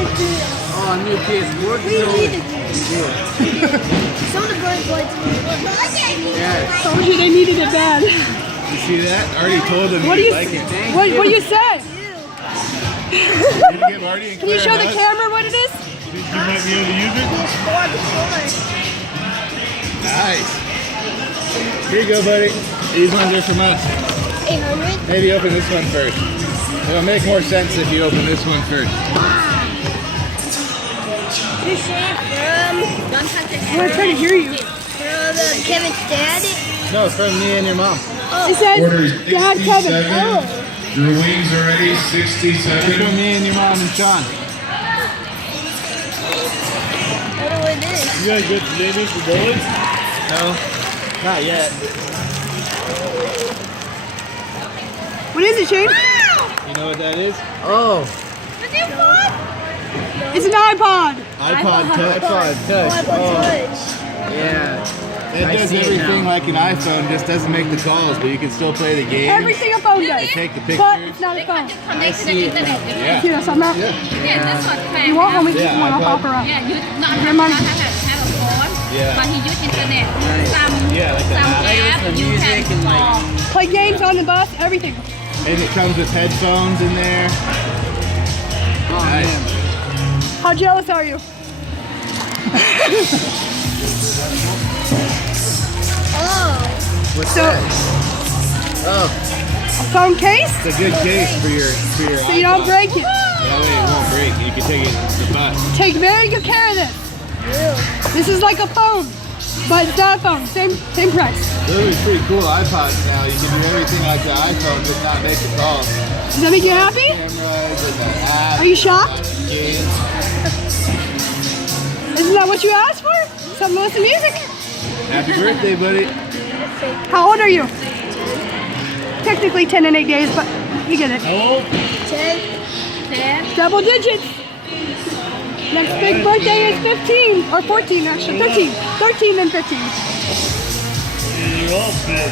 Oh, new PS4. We need it. Some of the birds like Yeah. Told you they needed it bad. You see that? I already told them What do you like it. what do you say? Can you give Artie and Can you Claire show a the hug? camera what it is? You might be able to use it? Nice. Here you go, buddy. These ones are from us. 800. Maybe open this one first. It'll make more sense if you open this one first. This is from I'm gonna try to hear you. Kevin's dad. No, it's from me and your mom. It says Order Dad Kevin. 67. Oh. Your wings are ready. It's 67. from me and your mom and Sean. I don't know what it is. You guys get the baby for bowling? No, not yet. What is it, Shane? You know what that is? Oh. It's an iPod. iPod Touch. iPod Touch. Yeah. It I does see it everything now. like an iPhone, just doesn't make the calls, but you can still play the game. Everything a phone does. Take the But pictures. it's not a phone. Connect to the internet. Yeah. See, that's something else. Yeah, this one can. You want homie? Yeah, I'll iPod. pop her up. Yeah, you not Your have, money. not have a phone, Yeah. but he use internet. Nice. Some Yeah, like the some app. app Like the you music can and like- call. Play games on the bus, everything. And it comes with headphones in there. Oh, Nice. man. How jealous are you? What's So- that? Oh. A phone case? It's a good case for your So you don't iPod. break it. That way it won't break. You can take it to the bus. Take very good care of this. This is like a phone, but it's not a phone. Same price. Those are pretty cool iPods now. You can do everything like the iPhone, but not make the calls. Does that make you happy? Cameras and the app. Are you shocked? Games. Isn't that what you asked for? Something to listen to music? Happy birthday, buddy. How old are you? Technically 10 and 8 days, but you get it. How old? 10. Double digits. Next big birthday is 15, or 14 actually, 13. 13 and 15. You're all bad.